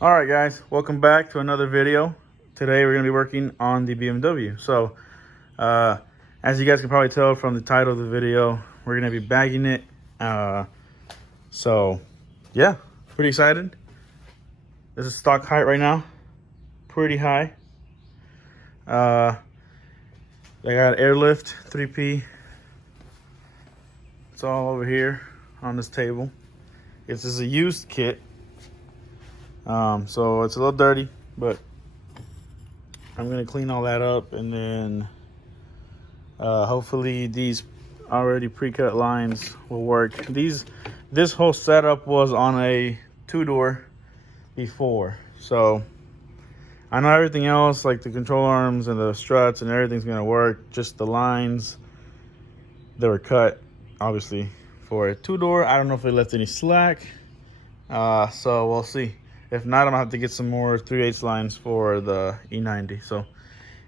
All right, guys, welcome back to another video. Today we're going to be working on the BMW. So, as you guys can probably tell from the title of the video, we're going to be bagging it. So, yeah, pretty excited. This is stock height right now, pretty high. They got airlift 3P. It's all over here on this table. This is a used kit. So it's a little dirty, but I'm gonna clean all that up, and then hopefully these already pre-cut lines will work. This whole setup was on a two-door before, so I know everything else, like the control arms and the struts and everything's gonna work. Just the lines that were cut, obviously, for a two-door. I don't know if they left any slack, so we'll see. If not, I'm gonna have to get some more 3/8 lines for the E90. So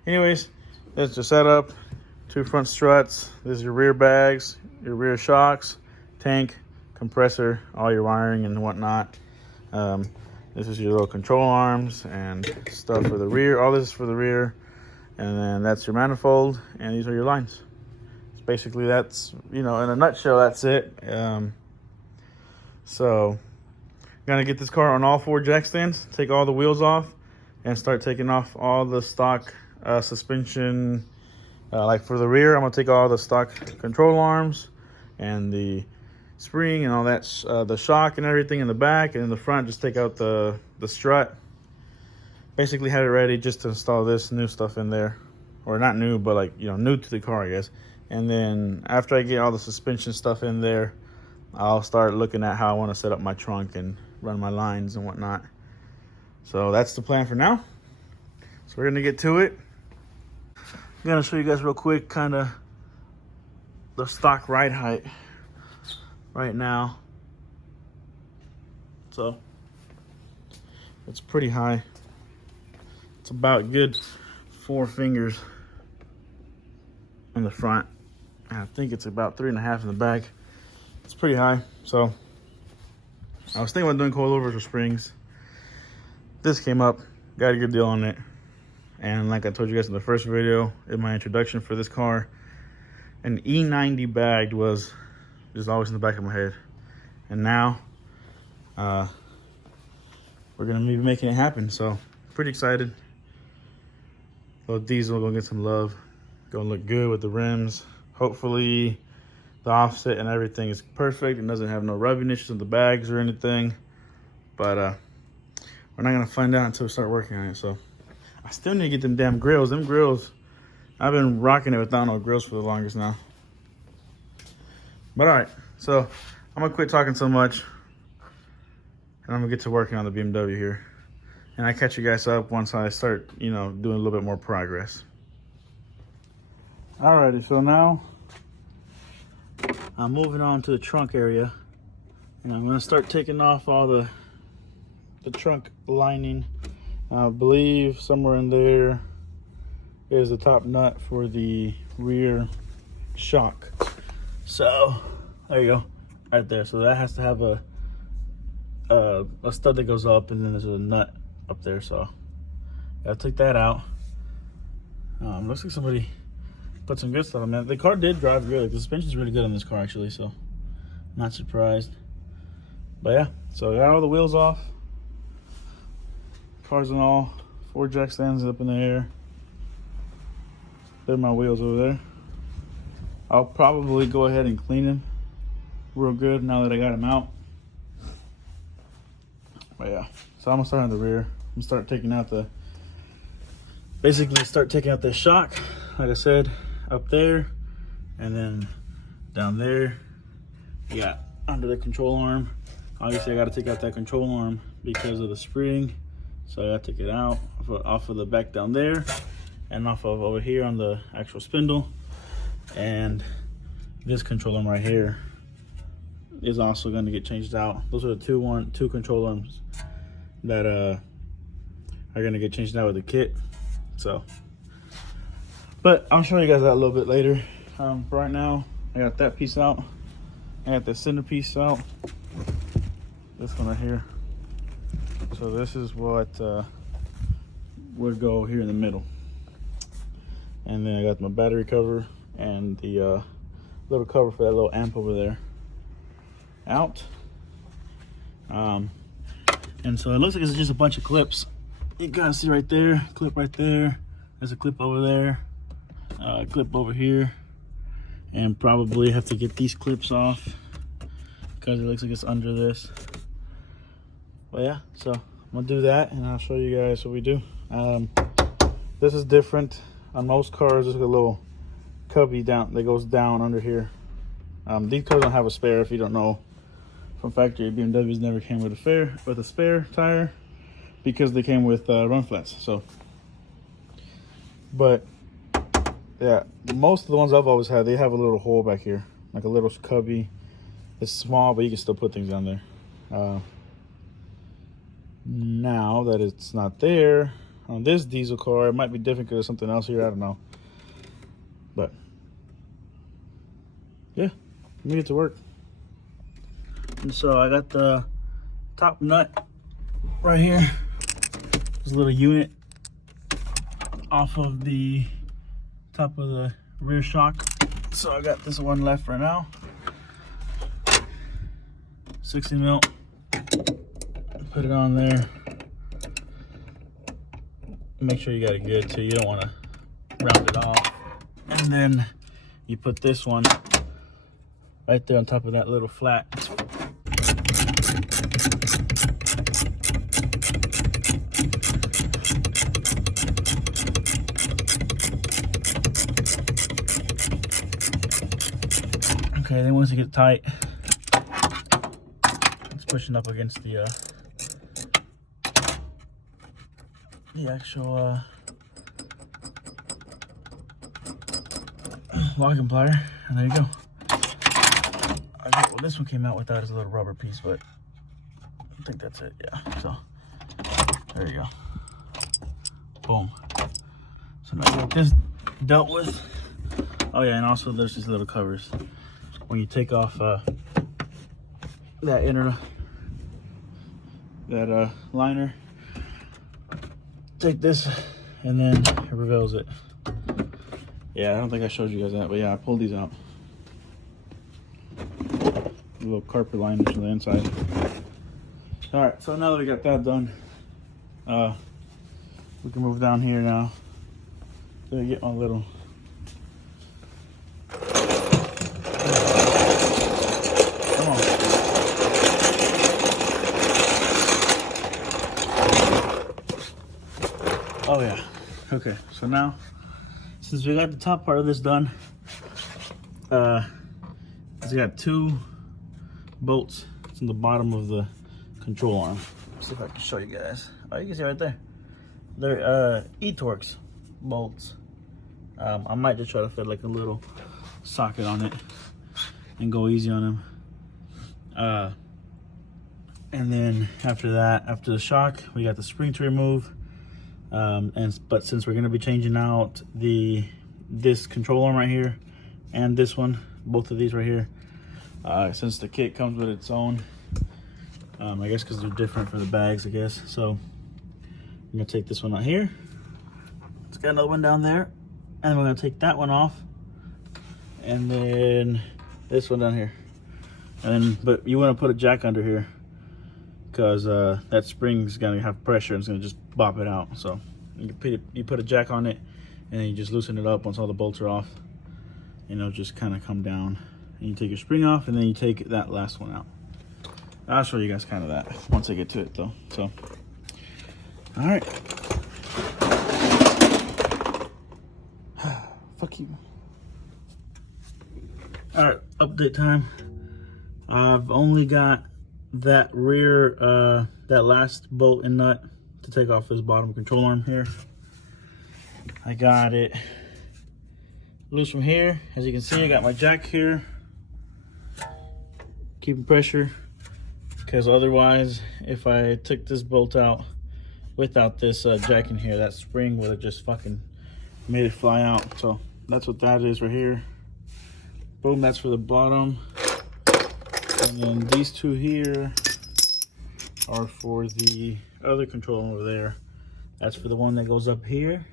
anyways, that's the setup. Two front struts. This is your rear bags, your rear shocks, tank, compressor, all your wiring and whatnot. This is your little control arms and stuff for the rear. All this is for the rear. And then that's your manifold, and these are your lines. So basically that's, in a nutshell, that's it. So gonna get this car on all four jack stands, take all the wheels off, and start taking off all the stock suspension. Like for the rear, I'm gonna take all the stock control arms and the spring and all that, the shock and everything in the back, and in the front, just take out the strut. Basically have it ready just to install this new stuff in there, or not new, but like, new to the car, I guess. And then after I get all the suspension stuff in there, I'll start looking at how I want to set up my trunk and run my lines and whatnot. So that's the plan for now. So we're gonna get to it. I'm gonna show you guys real quick kind of the stock ride height right now. So it's pretty high. It's about good 4 fingers in the front, and I think it's about 3.5 in the back. It's pretty high. So I was thinking about doing coilovers or springs. This came up, got a good deal on it. And like I told you guys in the first video, in my introduction for this car, an E90 bagged was just always in the back of my head. And now, we're gonna be making it happen. So pretty excited. Little diesel gonna get some love. Gonna look good with the rims. Hopefully the offset and everything is perfect and doesn't have no rubbing issues in the bags or anything. But we're not gonna find out until we start working on it. So I still need to get them damn grills. Them grills, I've been rocking it without no grills for the longest now. But all right, so I'm gonna quit talking so much, and I'm gonna get to working on the BMW here. And I catch you guys up once I start, doing a little bit more progress. Alrighty, so now I'm moving on to the trunk area, and I'm gonna start taking off all the trunk lining. I believe somewhere in there is the top nut for the rear shock. So there you go, right there. So that has to have a stud that goes up, and then there's a nut up there. So gotta take that out. Looks like somebody put some good stuff on it. The car did drive good. Like, the suspension's really good on this car, actually, so not surprised. But yeah, so I got all the wheels off. Cars and all, 4 jack stands up in the air. There are my wheels over there. I'll probably go ahead and clean them real good now that I got them out. But yeah, so I'm gonna start on the rear. I'm gonna start taking out basically start taking out the shock, like I said, up there, and then down there. You got under the control arm. Obviously I gotta take out that control arm because of the spring. So I gotta take it out off of the back down there, and off of over here on the actual spindle. And this control arm right here is also going to get changed out. Those are the two control arms that are going to get changed out with the kit. So, but I'll show you guys that a little bit later. Right now I got that piece out. I got the center piece out. This one right here. So this is what would go here in the middle. And then I got my battery cover and the little cover for that little amp over there out. And so it looks like it's just a bunch of clips. You guys see right there, clip right there. There's a clip over there, clip over here, and probably have to get these clips off because it looks like it's under this. But yeah, so I'm gonna do that and I'll show you guys what we do. This is different. On most cars, there's a little cubby down that goes down under here. These cars don't have a spare. If you don't know, from factory, BMWs never came with a spare tire because they came with run flats. So, but yeah, most of the ones I've always had, they have a little hole back here, like a little cubby. It's small, but you can still put things down there. Now that it's not there on this diesel car, it might be different because there's something else here. I don't know, but yeah, let me get to work. And so I got the top nut right here. This little unit off of the top of the rear shock. So I got this one left right now. 60 mil. Put it on there. Make sure you got it good too. You don't want to round it off. And then you put this one right there on top of that little flat. Okay, then once you get tight, it's pushing up against the actual locking plier, and there you go. Well, this one came out without his little rubber piece, but I think that's it. Yeah. So there you go. Boom. So now we got this dealt with. Oh yeah, and also there's these little covers. When you take off that inner liner, take this and then it reveals it. Yeah, I don't think I showed you guys that, but yeah, I pulled these out. Little carpet liners on the inside. All right, so now that we got that done, we can move down here now. So I get my little oh yeah. Okay, so now since we got the top part of this done, it's got two bolts in the bottom of the control arm. Let's see if I can show you guys. Oh, you can see right there. They're E-Torx bolts. I might just try to fit like a little socket on it and go easy on them. And then after that, after the shock, we got the spring to remove. But since we're going to be changing out this control arm right here and this one, both of these right here, since the kit comes with its own, I guess because they're different for the bags, I guess. So I'm going to take this one out here. It's got another one down there, and then we're going to take that one off, and then this one down here. And then, but you want to put a jack under here because that spring's going to have pressure and it's going to just bop it out. So you put a jack on it, and then you just loosen it up once all the bolts are off, and it'll just kind of come down. And you take your spring off, and then you take that last one out. I'll show you guys kind of that once I get to it though. So, all right. Fuck you. All right, update time. I've only got that rear, that last bolt and nut to take off this bottom control arm here. I got it loose from here. As you can see, I got my jack here, keeping pressure, because otherwise, if I took this bolt out without this jack in here, that spring would have just fucking made it fly out. So that's what that is right here. Boom, that's for the bottom. And then these two here are for the other control over there. That's for the one that goes up here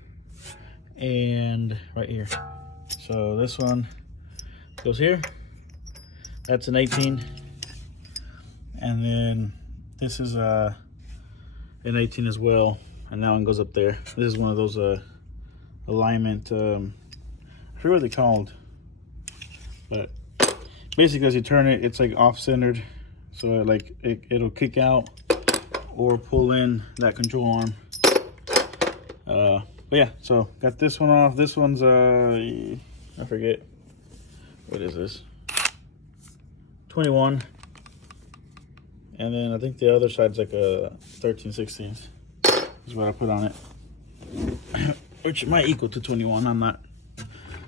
and right here. So this one goes here. That's an 18. And then this is an 18 as well. And that one goes up there. This is one of those alignment, I forget what they're called. But basically as you turn it, it's like off-centered. So it'll kick out or pull in that control arm. But yeah, so got this one off. This one's I forget, what is this, 21, and then I think the other side's like a 13/16 is what I put on it, which might equal to 21, I'm not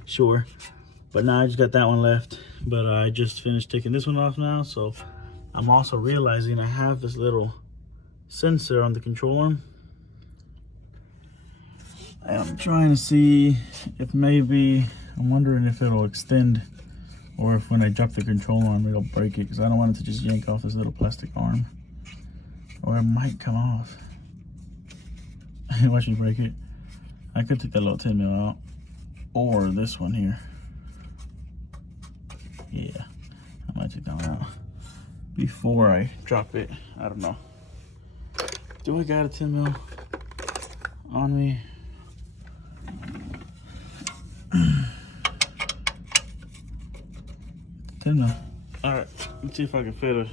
sure. But now I just got that one left, but I just finished taking this one off now. So I'm also realizing I have this little sensor on the control arm. And I'm trying to see if maybe, I'm wondering if it'll extend or if when I drop the control arm it'll break it, because I don't want it to just yank off this little plastic arm. Or it might come off. Watch me break it. I could take that little 10 mil out. Or this one here. Yeah, I might take that one out before I drop it. I don't know. Do I got a 10 mil on me? All right, let's see if I can fit a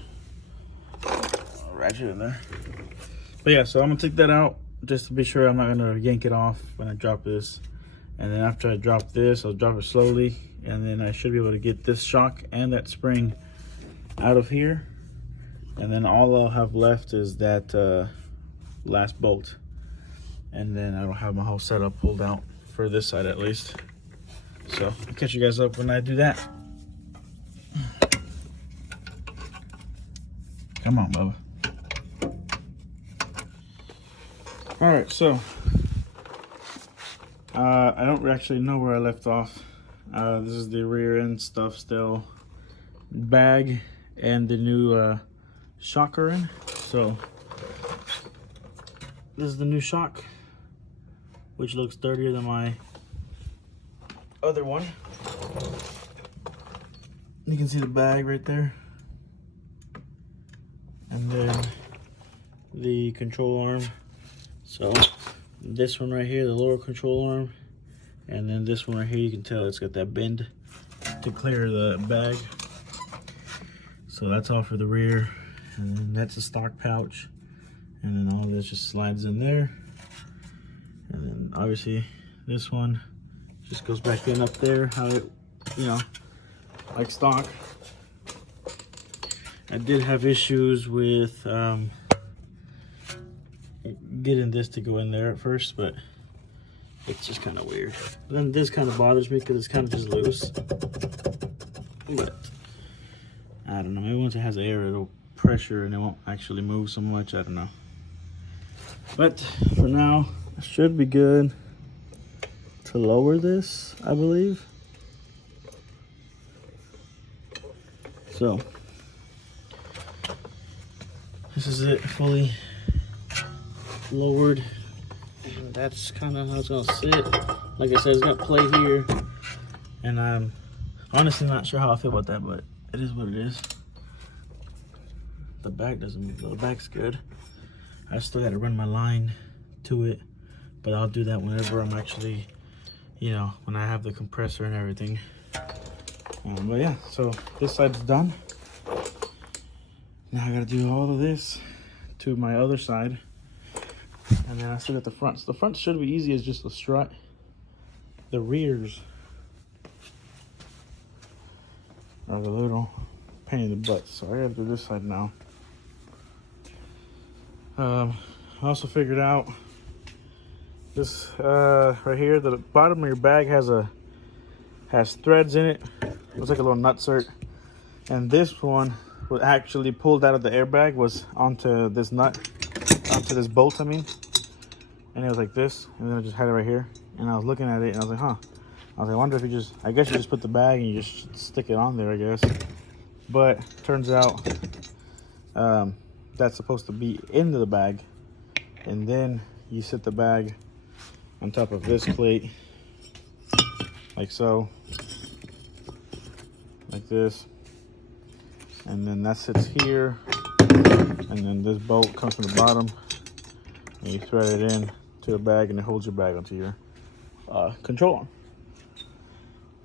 ratchet in there. But yeah, so I'm gonna take that out just to be sure I'm not gonna yank it off when I drop this. And then after I drop this, I'll drop it slowly, and then I should be able to get this shock and that spring out of here. And then all I'll have left is that last bolt. And then I don't have my whole setup pulled out for this side at least. So I'll catch you guys up when I do that. Come on, Bubba. All right, so I don't actually know where I left off. This is the rear end stuff still. Bag and the new shocker in. So this is the new shock, which looks dirtier than my other one. You can see the bag right there. And then the control arm. So this one right here, the lower control arm, and then this one right here, you can tell it's got that bend to clear the bag. So that's all for the rear, and then that's a stock pouch, and then all of this just slides in there. And then obviously this one just goes back in up there, how it, you know, like stock. I did have issues with getting this to go in there at first, but it's just kind of weird. And then this kind of bothers me because it's kind of just loose. But I don't know, maybe once it has air, it'll pressure and it won't actually move so much. I don't know. But for now, it should be good to lower this, I believe. So this is it, fully lowered, and that's kind of how it's gonna sit. Like I said, it's got play here, and I'm honestly not sure how I feel about that, but it is what it is. The back doesn't move though. The back's good. I still got to run my line to it, but I'll do that whenever I'm actually, you know, when I have the compressor and everything. But yeah, so this side's done. Now I gotta do all of this to my other side. And then I still got the fronts. The front should be easy as just a strut. The rears are the little pain in the butt. So I gotta do this side now. I also figured out this right here, the bottom of your bag has threads in it. Looks like a little nutsert. And this one was actually pulled out of the airbag, was onto this nut, onto this bolt, I mean. And it was like this, and then I just had it right here. And I was looking at it, and I was like, huh. I was like, I wonder if you just, I guess you just put the bag and you just stick it on there, I guess. But turns out, that's supposed to be into the bag, and then you sit the bag on top of this plate like so, like this, and then that sits here, and then this bolt comes from the bottom, and you thread it in to the bag, and it holds your bag onto your control arm.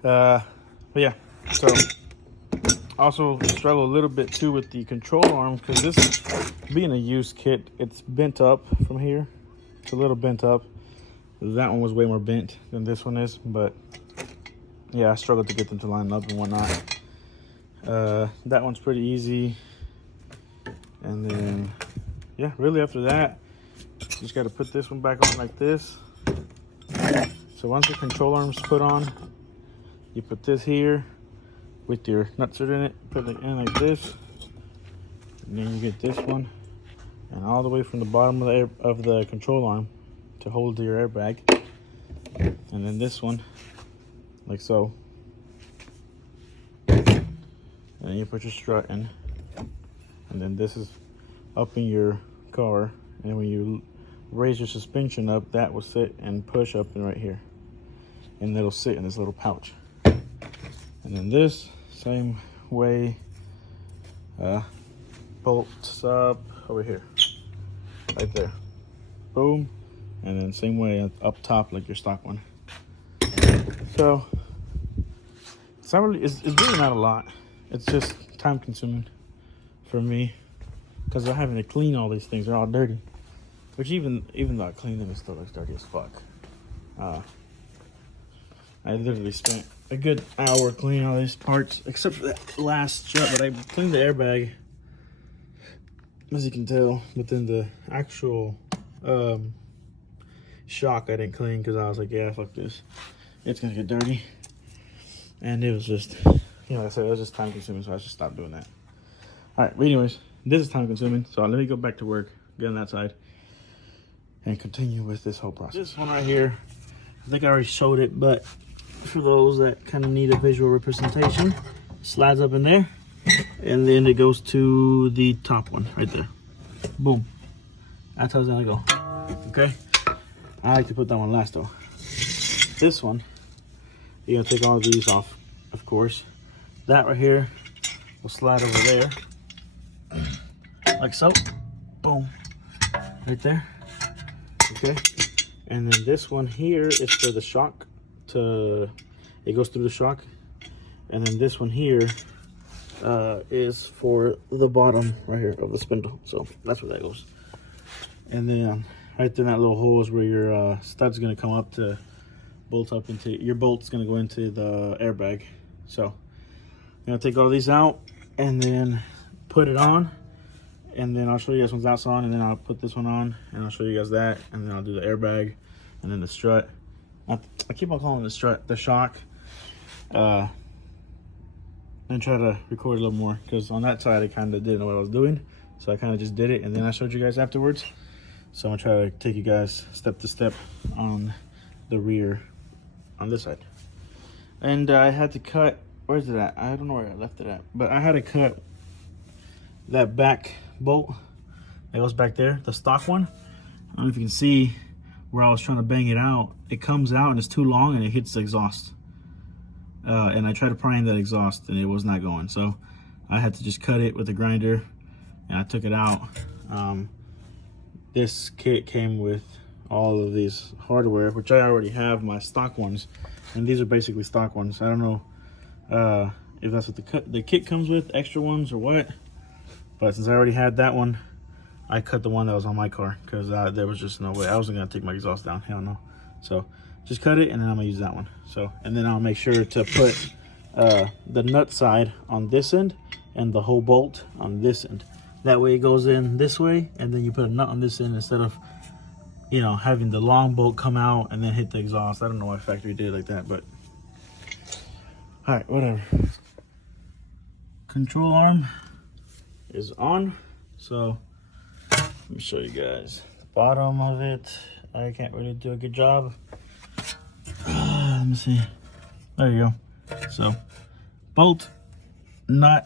But yeah, so also struggle a little bit too with the control arm, because this being a used kit, it's bent up from here. It's a little bent up. That one was way more bent than this one is, but yeah, I struggled to get them to line up and whatnot. That one's pretty easy. And then yeah, really after that, you just got to put this one back on like this. So once your control arm's put on, you put this here with your nuts in it, put it in like this, and then you get this one, and all the way from the bottom of the control arm to hold your airbag, and then this one like so, and then you put your strut in, and then this is up in your car, and when you raise your suspension up, that will sit and push up in right here, and it'll sit in this little pouch. And then this same way bolts up over here, right there, boom, and then same way up top like your stock one. So it's not really, it's really not a lot. It's just time consuming for me, because I'm having to clean all these things. They're all dirty, which even though I clean them, it still looks dirty as fuck. I literally spent a good hour cleaning all these parts, except for that last strut, but I cleaned the airbag, as you can tell. But then the actual shock I didn't clean, because I was like, yeah, fuck this, it's gonna get dirty. And it was just, like I said, it was just time consuming, so I just stopped doing that. All right, but anyways, this is time consuming, so let me go back to work, get on that side, and continue with this whole process. This one right here, I think I already showed it, but for those that kind of need a visual representation, slides up in there, and then it goes to the top one right there. Boom. That's how it's gonna go. Okay. I like to put that one last though. This one, you're gonna take all of these off, of course. That right here will slide over there, like so. Boom. Right there. Okay. And then this one here is for the shock. It goes through the shock, and then this one here is for the bottom right here of the spindle, so that's where that goes. And then right there in that little hole is where your stud's gonna come up to bolt up into your bolt's gonna go into the airbag. So I'm gonna take all these out and then put it on, and then I'll show you guys once that's on, and then I'll put this one on and I'll show you guys that, and then I'll do the airbag and then the strut. I keep on calling the strut the shock, and try to record a little more, because on that side I kind of didn't know what I was doing, so I kind of just did it and then I showed you guys afterwards. So I'm gonna try to take you guys step to step on the rear on this side. And I had to cut, where's it at? I don't know where I left it at, but I had to cut that back bolt that goes back there, the stock one. I don't know if you can see where I was trying to bang it out. It comes out and it's too long and it hits the exhaust. And I tried to pry in that exhaust and it was not going. So I had to just cut it with a grinder, and I took it out. This kit came with all of these hardware, which I already have my stock ones. And these are basically stock ones. I don't know if that's what the kit comes with, extra ones or what. But since I already had that one, I cut the one that was on my car, because there was just no way. I wasn't gonna take my exhaust down, hell no. So just cut it, and then I'm gonna use that one. So, and then I'll make sure to put the nut side on this end and the whole bolt on this end. That way it goes in this way, and then you put a nut on this end instead of, having the long bolt come out and then hit the exhaust. I don't know why factory did it like that, but all right, whatever. Control arm is on, so let me show you guys the bottom of it. I can't really do a good job. Let me see. There you go. So bolt, nut,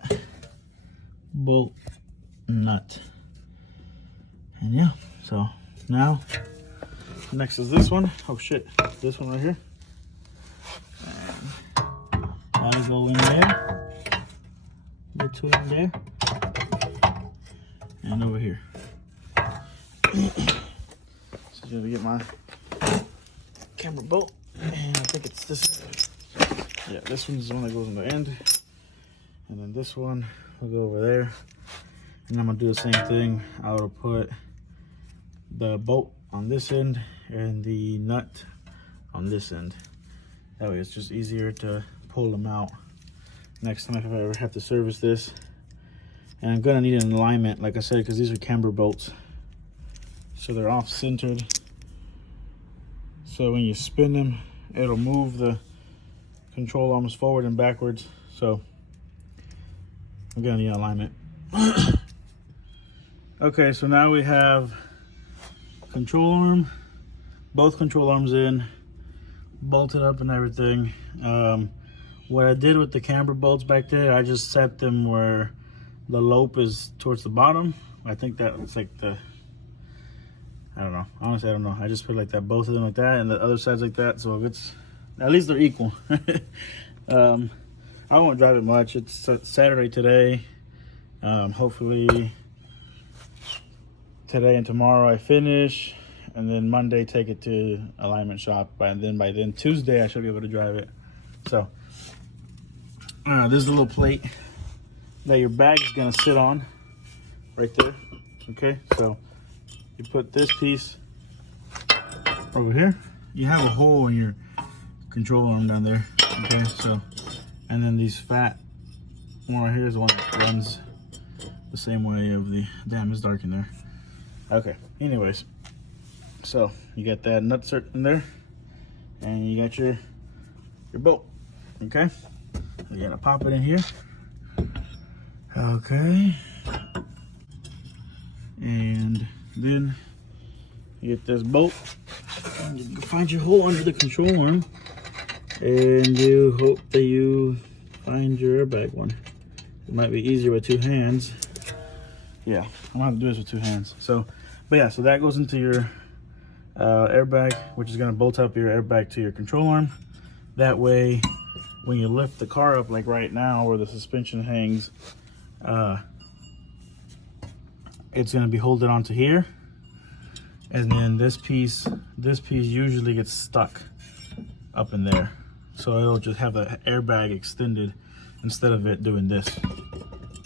bolt, nut. And yeah, so now next is this one. Oh shit, this one right here. And that'll go in there, between there, and over here. So I'm gonna get my camera bolt, and I think it's this. Yeah, this one's the one that goes in the end, and then this one will go over there. And I'm gonna do the same thing. I will put the bolt on this end and the nut on this end. That way it's just easier to pull them out next time if I ever have to service this. And I'm gonna need an alignment, like I said, because these are camber bolts, so they're off centered. So when you spin them, it'll move the control arms forward and backwards. So I'm gonna need an alignment. Okay, so now we have control arm, both control arms in, bolted up and everything. What I did with the camber bolts back there, I just set them where the lope is towards the bottom. I think that's like the, I don't know, honestly I don't know. I just put like that, both of them like that, and the other side's like that, so if it's, at least they're equal. I won't drive it much. It's Saturday today. Hopefully today and tomorrow I finish, and then Monday take it to alignment shop. By then Tuesday I should be able to drive it. So this is a little plate that your bag is gonna sit on right there. Okay, so you put this piece over here. You have a hole in your control arm down there. Okay, so, and then these fat one right here is the one that runs the same way of the, damn, it's dark in there. Okay, anyways, so you got that nut in there, and you got your bolt. Okay, you're gonna pop it in here. Okay, and then you get this bolt, and you can find your hole under the control arm, and you hope that you find your airbag one. It might be easier with two hands. Yeah, I'm gonna have to do this with two hands. So, but yeah, so that goes into your airbag, which is gonna bolt up your airbag to your control arm. That way, when you lift the car up, like right now where the suspension hangs, it's gonna be holding onto here. And then this piece usually gets stuck up in there. So it'll just have the airbag extended instead of it doing this.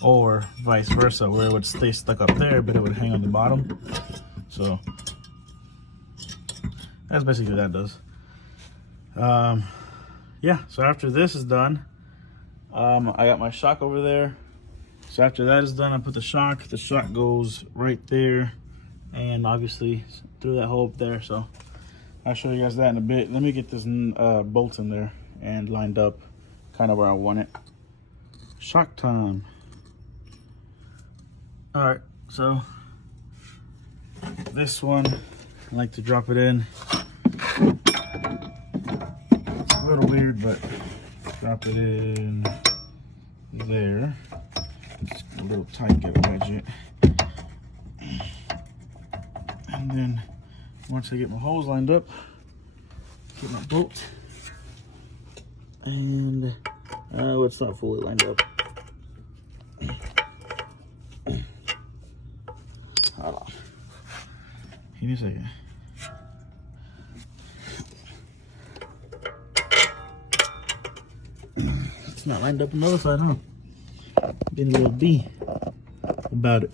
Or vice versa, where it would stay stuck up there, but it would hang on the bottom. So that's basically what that does. Yeah, so after this is done, I got my shock over there. So after that is done, I put the shock. The shock goes right there, and obviously through that hole up there. So I'll show you guys that in a bit. Let me get this bolt in there and lined up kind of where I want it. Shock time. All right, so this one, I like to drop it in. It's a little weird, but drop it in there. It's a little tight, gotta wedge it. And then once I get my holes lined up, get my bolt, and it's not fully lined up. Hold on. Give me a second. It's not lined up on the other side, huh? Getting a little B about it.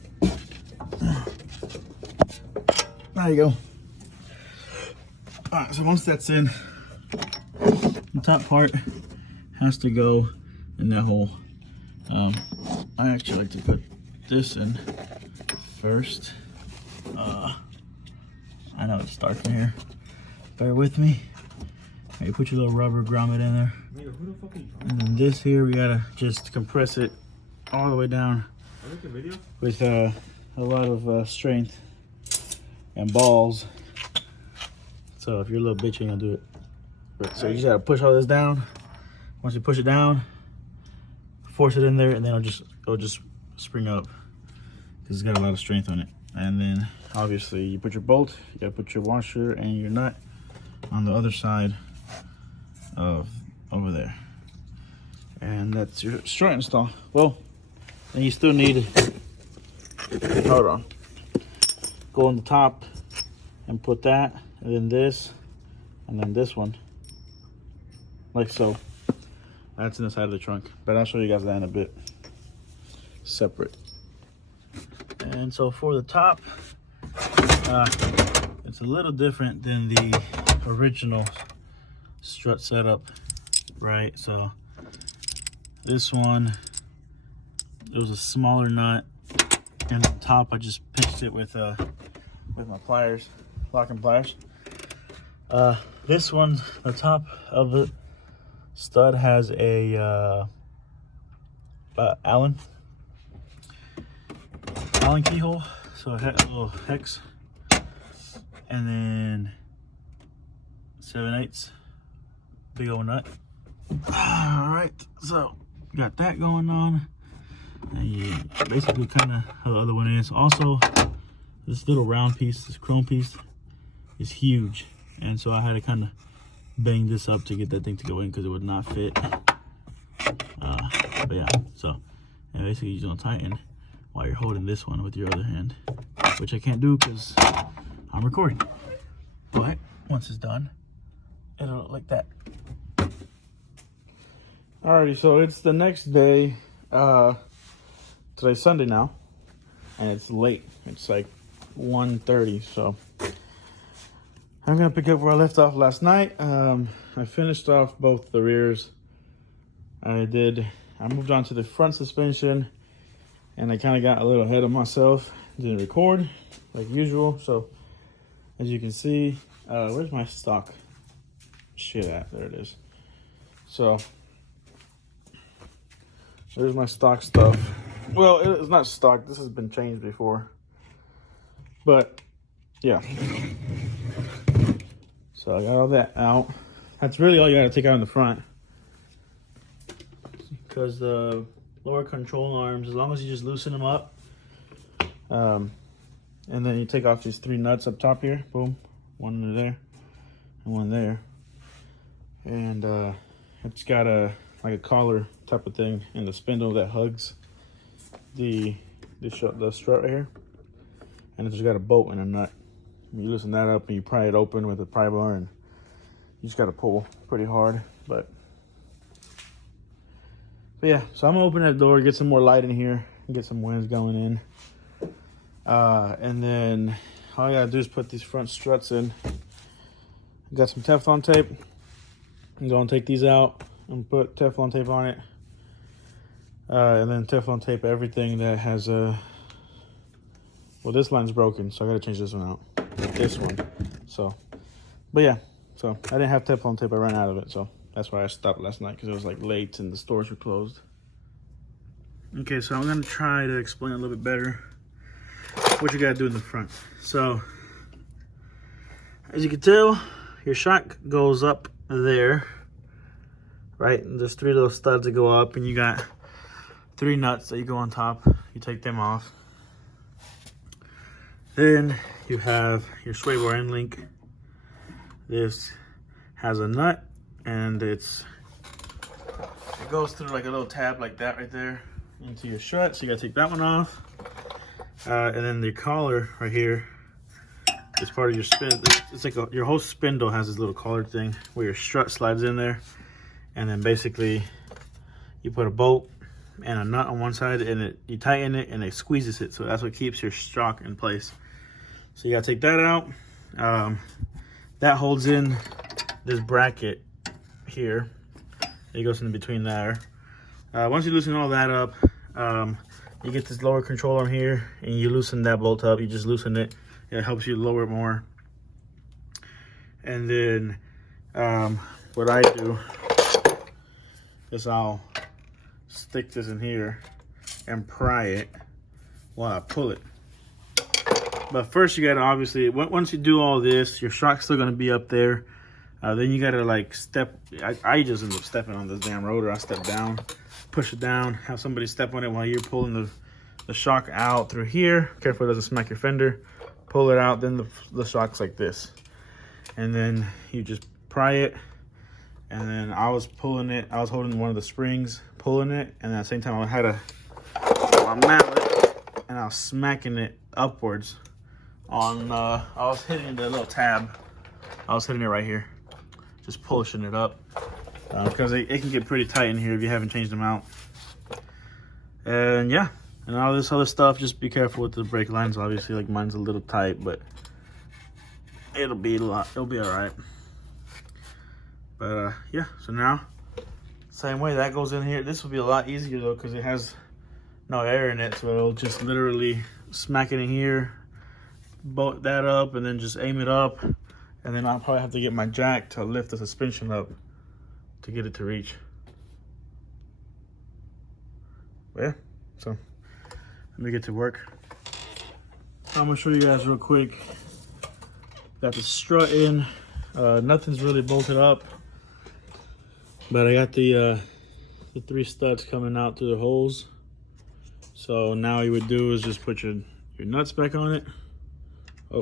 There you go. Alright, so once that's in, the top part has to go in that hole. I actually like to put this in first. I know it's dark in here. Bear with me. You put your little rubber grommet in there. And then this here, we gotta just compress it all the way down with a lot of strength and balls. So if you're a little bitch, you ain't gonna do it. But, so you just gotta push all this down. Once you push it down, force it in there, and then it'll just spring up because it's got a lot of strength on it. And then obviously you put your bolt, you gotta put your washer and your nut on the other side of over there. And that's your strut install. Well, and you still need, hold on, go on the top and put that, and then this, and then this one, like so. That's in the side of the trunk, but I'll show you guys that in a bit, separate. And so for the top, it's a little different than the original strut setup, right? So this one, there was a smaller nut, and the top I just pinched it with my pliers, locking pliers. This one, the top of the stud has a Allen keyhole, so a little hex, and then 7/8 big old nut. All right, so got that going on, and you basically kind of how the other one is. Also, this little round piece, this chrome piece, is huge, and so I had to kind of bang this up to get that thing to go in because it would not fit. But yeah, so and basically you're gonna tighten while you're holding this one with your other hand, which I can't do because I'm recording. But once it's done, it'll look like that. Alrighty, so it's the next day. Today's Sunday now, and it's late. It's like 1:30, so I'm gonna pick up where I left off last night. I finished off both the rears. I moved on to the front suspension, and I kind of got a little ahead of myself. Didn't record like usual. So as you can see, where's my stock shit at? There it is. So there's my stock stuff. Well, it's not stock. This has been changed before, but yeah. So I got all that out. That's really all you gotta take out in the front, because the lower control arms, as long as you just loosen them up, and then you take off these 3 nuts up top here, boom, one there and one there, and it's got like a collar type of thing in the spindle that hugs the strut right here, and it's just got a bolt and a nut. You loosen that up and you pry it open with a pry bar, and you just got to pull pretty hard. But yeah, so I'm gonna open that door, get some more light in here, get some winds going in, and then all I gotta do is put these front struts in. Got some Teflon tape. I'm gonna take these out and put Teflon tape on it, and then Teflon tape everything that has a. Well, this line's broken, so I gotta change this one out. This one. So, but yeah, so I didn't have Teflon tape. I ran out of it, so that's why I stopped last night, because it was like late and the stores were closed. Okay, so I'm gonna try to explain a little bit better what you gotta do in the front. So, as you can tell, your shock goes up there, right? And there's 3 little studs that go up, and you got 3 nuts that you go on top. You take them off. Then you have your sway bar end link. This has a nut, and it goes through like a little tab like that right there into your strut. So you gotta take that one off. And then the collar right here is part of your spin. It's like your whole spindle has this little collar thing where your strut slides in there, and then basically you put a bolt and a nut on one side, and you tighten it and it squeezes it. So that's what keeps your shock in place. So you gotta take that out. That holds in this bracket here. It goes in between there. Once you loosen all that up, you get this lower control arm here, and you loosen that bolt up. You just loosen it. It helps you lower it more. And then what I do is I'll stick this in here and pry it while I pull it. But first you gotta, obviously, once you do all this, your shock's still gonna be up there. Then you gotta like step, I just end up stepping on this damn rotor. I step down, push it down, have somebody step on it while you're pulling the shock out through here. Careful it doesn't smack your fender. pull it out, then the shock's like this. And then you just pry it. And then I was pulling it, I was holding one of the springs, pulling it, and at the same time I had my mallet, and I was smacking it upwards on, I was hitting the little tab. I was hitting it right here, just pushing it up, because it can get pretty tight in here if you haven't changed them out. And yeah, and all this other stuff, just be careful with the brake lines. Obviously, like mine's a little tight, but it'll be all right. But yeah, so now, same way that goes in here. This will be a lot easier though, because it has no air in it, so it'll just literally smack it in here, bolt that up, and then just aim it up, and then I'll probably have to get my jack to lift the suspension up to get it to reach. But yeah, so let me get to work. I'm gonna show you guys real quick. Got the strut in. Nothing's really bolted up, but I got the 3 studs coming out through the holes. So now all you would do is just put your nuts back on it. Oh,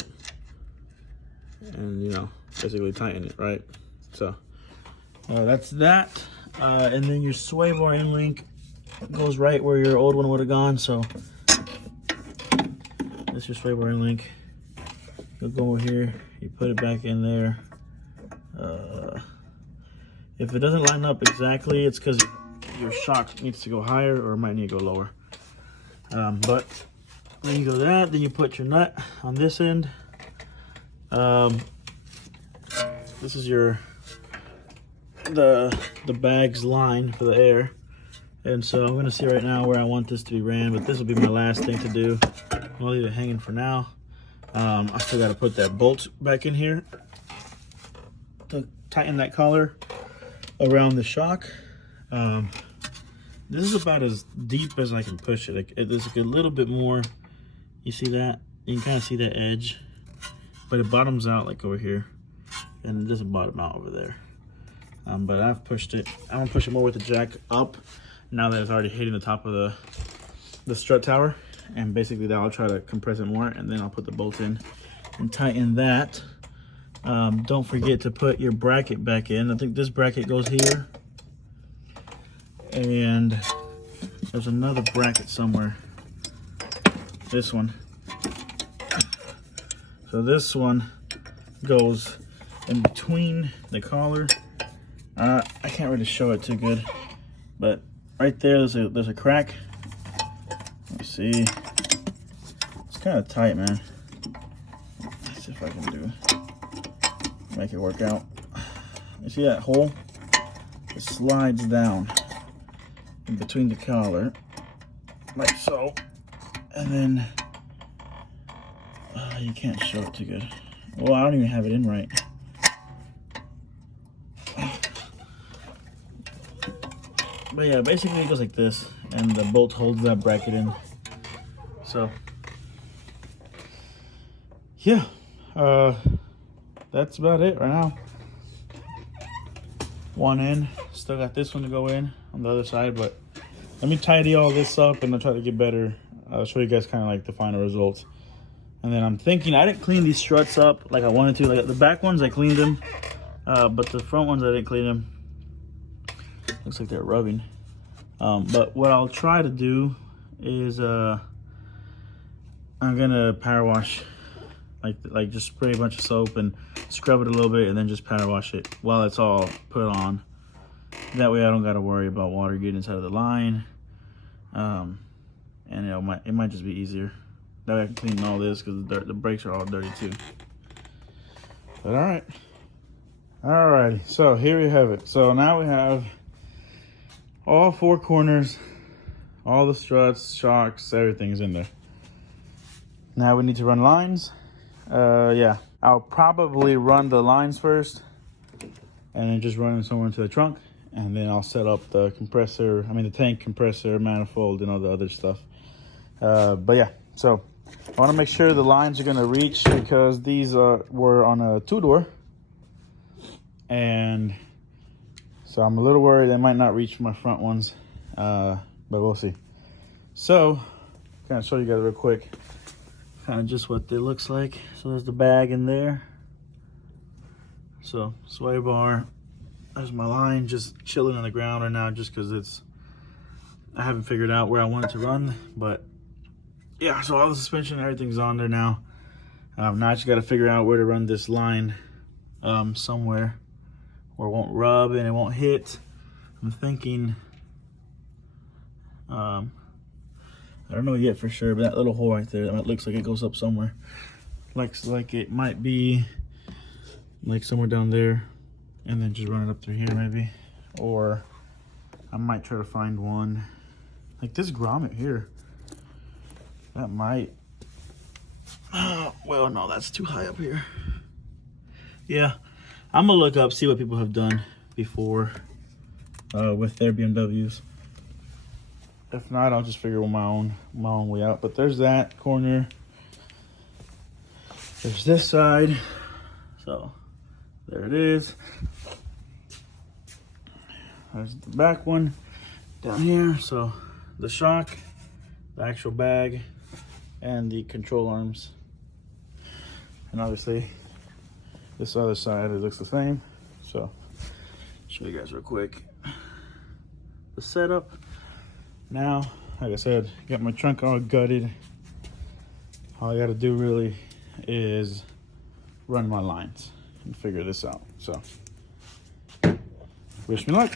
and you know, basically tighten it, right? So that's that. And then your sway bar end link goes right where your old one would have gone. So that's your sway bar end link. You'll go over here, you put it back in there. If it doesn't line up exactly, it's because your shock needs to go higher or it might need to go lower. But then you go that, then you put your nut on this end. This is the bag's line for the air. And so I'm gonna see right now where I want this to be ran, but this will be my last thing to do. I'll leave it hanging for now. I still gotta put that bolt back in here to tighten that collar around the shock. This is about as deep as I can push it. Like, there's like a little bit more. You see that? You can kind of see that edge, but it bottoms out like over here, and it doesn't bottom out over there. But I've pushed it. I'm gonna push it more with the jack up now that it's already hitting the top of the strut tower, and basically that I'll try to compress it more, and then I'll put the bolt in and tighten that. Don't forget to put your bracket back in. I think this bracket goes here, and there's another bracket somewhere. This one. So this one goes in between the collar. I can't really show it too good, but right there, there's a crack. Let's see. It's kind of tight, man. Let's see if I can make it work out. You see that hole? It slides down in between the collar, like so, and then you can't show it too good. Well, I don't even have it in right. But yeah, basically it goes like this, and the bolt holds that bracket in. So yeah, that's about it right now. One in, still got this one to go in on the other side, but let me tidy all this up and I'll try to get better. I'll show you guys kind of like the final results. And then I'm thinking, I didn't clean these struts up like I wanted to. Like the back ones, I cleaned them, but the front ones, I didn't clean them. Looks like they're rubbing. But what I'll try to do is I'm gonna power wash, like just spray a bunch of soap and scrub it a little bit, and then just power wash it while it's all put on. That way I don't gotta worry about water getting inside of the line. And it might just be easier. That way I can clean all this, because the brakes are all dirty too. But alrighty, so here we have it. So now we have all 4 corners, all the struts, shocks, everything's in there. Now we need to run lines. Yeah, I'll probably run the lines first, and then just run them somewhere into the trunk, and then I'll set up the compressor, the tank compressor, manifold, and all the other stuff. But yeah, so I want to make sure the lines are going to reach, because these were on a 2-door, and so I'm a little worried they might not reach my front ones, but we'll see. So, kind of show you guys real quick kind of just what it looks like. So there's the bag in there. So sway bar, there's my line just chilling on the ground right now just because I haven't figured out where I want it to run. But yeah, so all the suspension, everything's on there now. Now I just got to figure out where to run this line somewhere where it won't rub and it won't hit. I'm thinking, I don't know yet for sure, but that little hole right there, it looks like it goes up somewhere. Looks like it might be like somewhere down there, and then just run it up through here maybe. Or I might try to find one like this grommet here. That might, well, no, that's too high up here. Yeah, I'm gonna look up, see what people have done before with their BMWs. If not, I'll just figure my own way out. But there's that corner. There's this side. So there it is. There's the back one down here. So the shock, the actual bag, and the control arms. And obviously this other side, it looks the same. So show you guys real quick the setup. Now, like I said, got my trunk all gutted. All I gotta do really is run my lines and figure this out. So wish me luck.